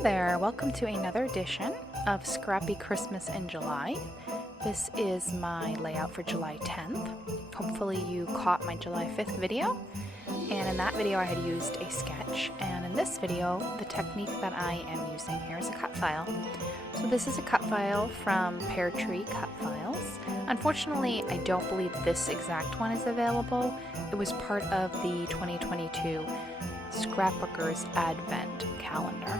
Hey there, welcome to another edition of Scrappy Christmas in July. This is my layout for July 10th. Hopefully you caught my July 5th video. And in that video I had used a sketch, and in this video the technique that I am using here is a cut file. So this is a cut file from Peartree Cutfiles. Unfortunately, I don't believe this exact one is available. It was part of the 2022 Scrapbooker's Advent calendar.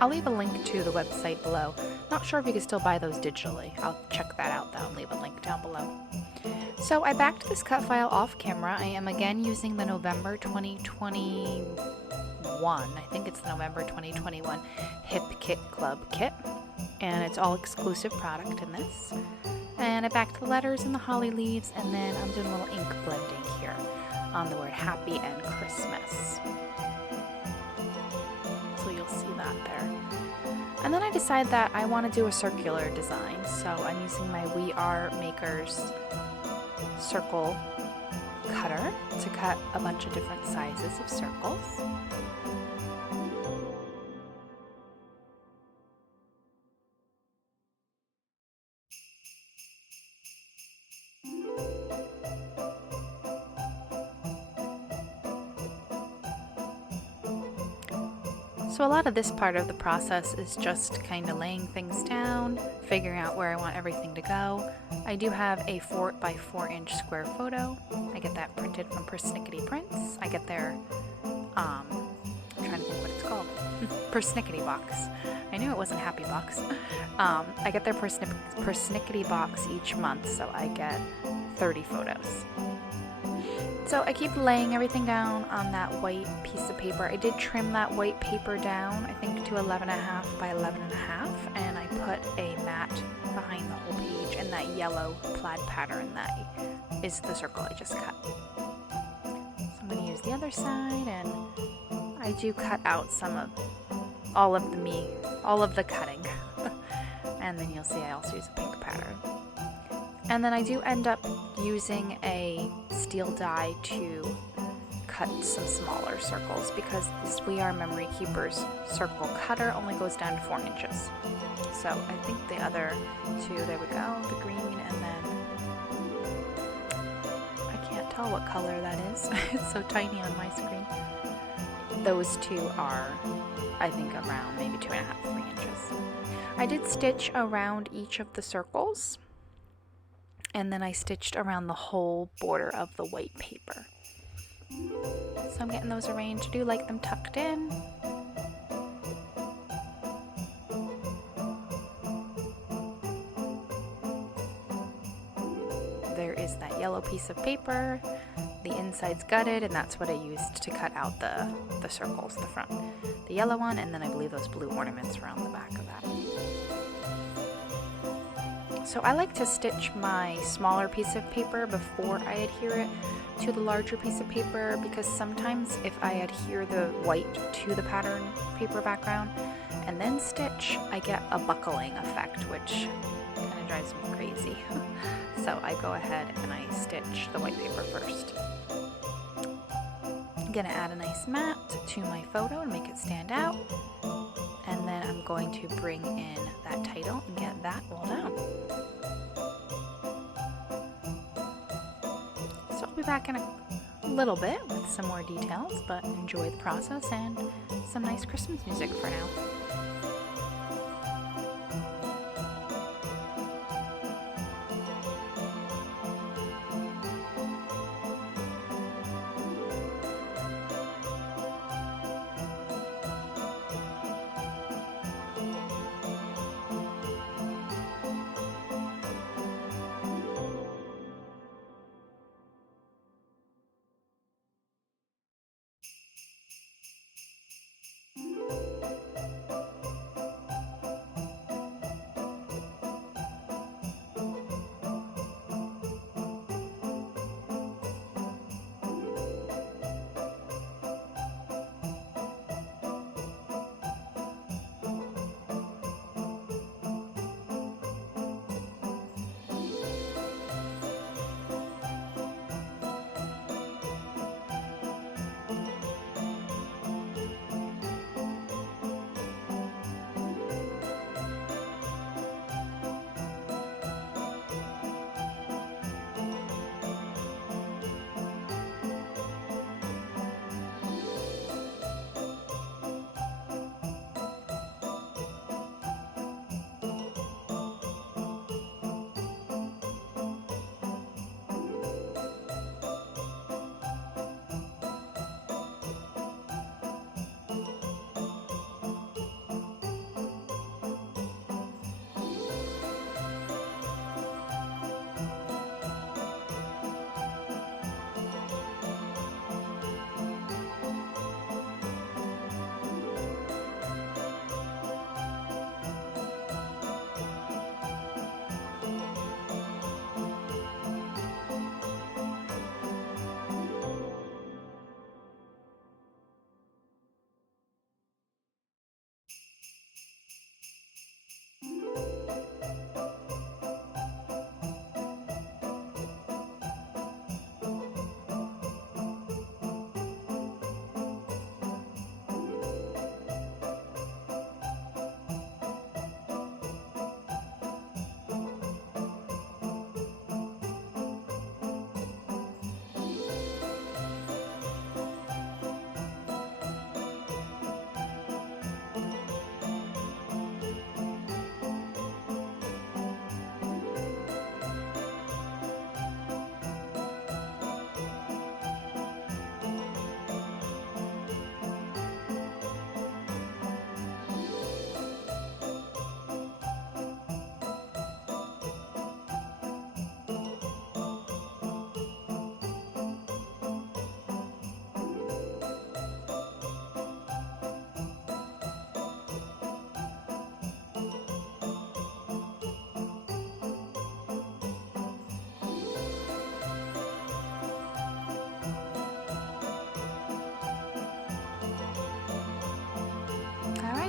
I'll leave a link to the website below. Not sure if you can still buy those digitally. I'll check that out though and leave a link down below. So I backed this cut file off camera. I am again using the November 2021, I think it's the November 2021 Hip Kit Club kit, and it's all exclusive product in this. And I backed the letters and the holly leaves, and then I'm doing a little ink blending here on the word happy and Christmas. So you'll see that there. And then I decide that I want to do a circular design, so I'm using my We Are Makers circle cutter to cut a bunch of different sizes of circles. So a lot of this part of the process is just kind of laying things down, figuring out where I want everything to go. I do have a 4x4 square photo. I get that printed from Persnickety Prints. I get their, I'm trying to think what it's called, Persnickety box. I knew it wasn't Happy Box. I get their Persnickety box each month, so I get 30 photos. So I keep laying everything down on that white piece of paper. I did trim that white paper down, I think to 11.5 by 11.5, and I put a mat behind the whole page and that yellow plaid pattern that is the circle I just cut. So I'm going to use the other side, and I do cut out all of the cutting. And then you'll see I also use a pink pattern. And then I do end up using a steel die to cut some smaller circles because this We Are Memory Keepers circle cutter only goes down to 4 inches. So I think the other two, there we go, the green, and then I can't tell what color that is. It's so tiny on my screen. Those two are, I think, around maybe 2.5, 3 inches. I did stitch around each of the circles, and then I stitched around the whole border of the white paper. So I'm getting those arranged. I do like them tucked in. There is that yellow piece of paper. The inside's gutted, and that's what I used to cut out the circles, the front. The yellow one, and then I believe those blue ornaments around the back of that. So I like to stitch my smaller piece of paper before I adhere it to the larger piece of paper, because sometimes if I adhere the white to the pattern paper background and then stitch, I get a buckling effect, which kind of drives me crazy. So I go ahead and I stitch the white paper first. I'm going to add a nice mat to my photo and make it stand out. And then I'm going to bring in that title and get that rolled down. So I'll be back in a little bit with some more details, but enjoy the process and some nice Christmas music for now.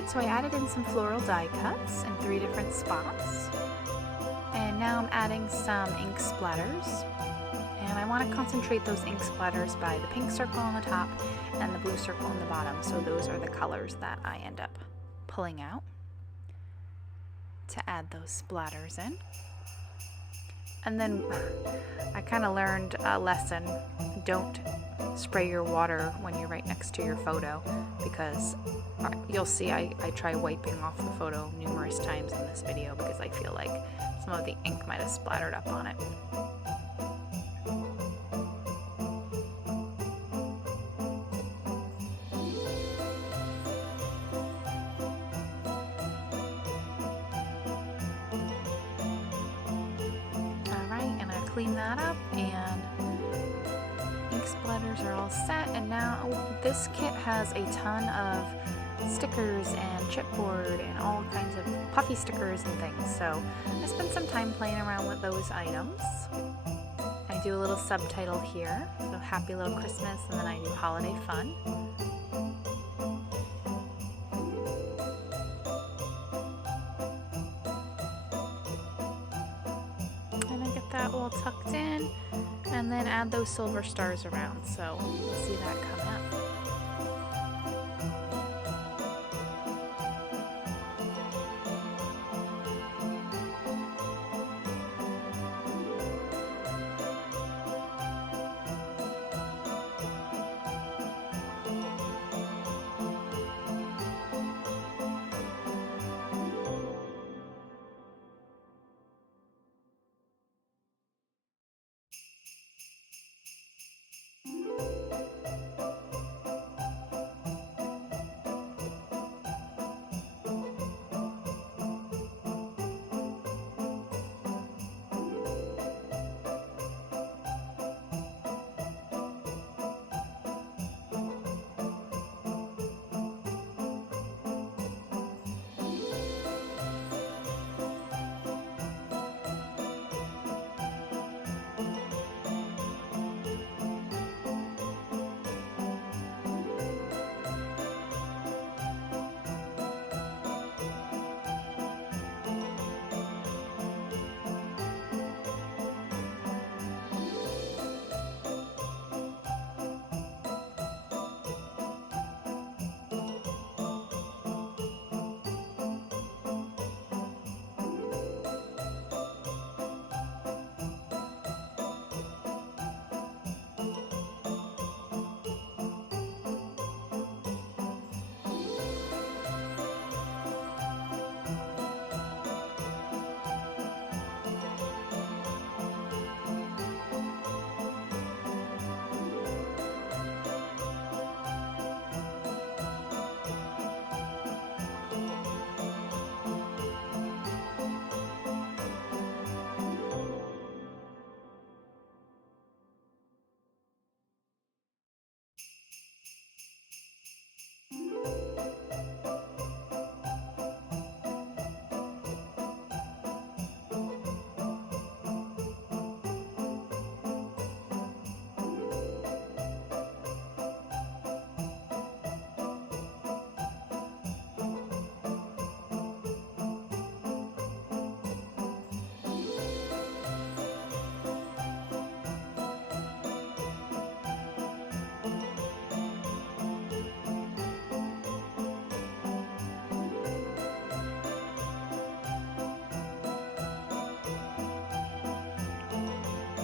So I added in some floral die cuts in 3 different spots. And now I'm adding some ink splatters. And I want to concentrate those ink splatters by the pink circle on the top and the blue circle on the bottom. So those are the colors that I end up pulling out to add those splatters in. And then I kind of learned a lesson. Don't spray your water when you're right next to your photo, because you'll see I try wiping off the photo numerous times in this video because I feel like some of the ink might have splattered up on it. Clean that up, and ink splatters are all set. And now this kit has a ton of stickers and chipboard and all kinds of puffy stickers and things, so I spent some time playing around with those items. I do a little subtitle here, so Happy Little Christmas, and then I do Holiday Fun. That all tucked in, and then add those silver stars around, so you'll see that come up.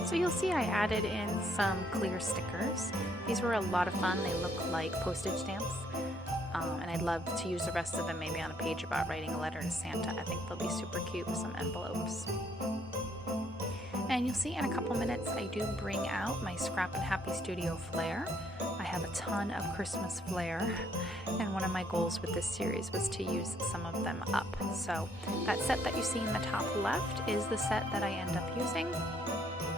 So you'll see I added in some clear stickers. These were a lot of fun. They look like postage stamps. And I'd love to use the rest of them maybe on a page about writing a letter to Santa. I think they'll be super cute with some envelopes. And you'll see in a couple minutes I do bring out my Scrap and Happy Studio Flair. I have a ton of Christmas flair, and one of my goals with this series was to use some of them up. So that set that you see in the top left is the set that I end up using.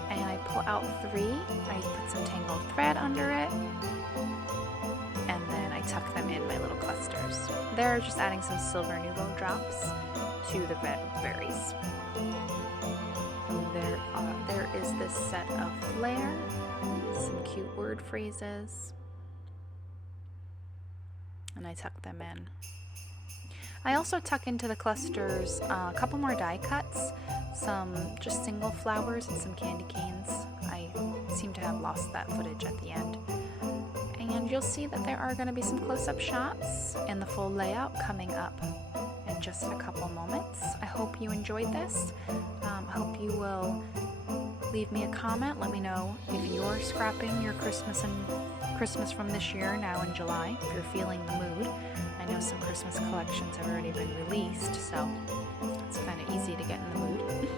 And I pull out 3, I put some tangled thread under it, and then I tuck them in my little clusters. They're just adding some Silver Nouveau drops to the red berries. There is this set of flair, some cute word phrases, and I tuck them in. I also tuck into the clusters a couple more die cuts, some just single flowers and some candy canes. I seem to have lost that footage at the end. And you'll see that there are going to be some close-up shots and the full layout coming up in just a couple moments. I hope you enjoyed this. I hope you will leave me a comment. Let me know if you're scrapping your Christmas from this year now in July, if you're feeling the mood. I know some Christmas collections have already been released, so it's kind of easy to get in the mood.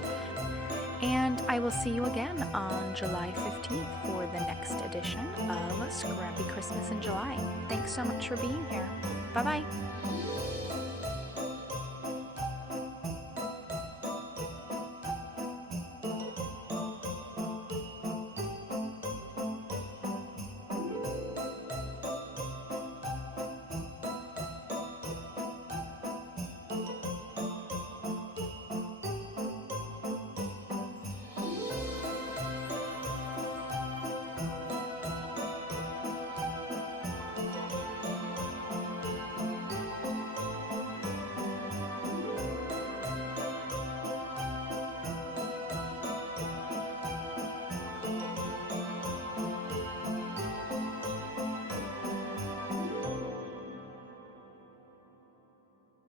And I will see you again on July 15th for the next edition of Scrappy Christmas in July. Thanks so much for being here. Bye-bye.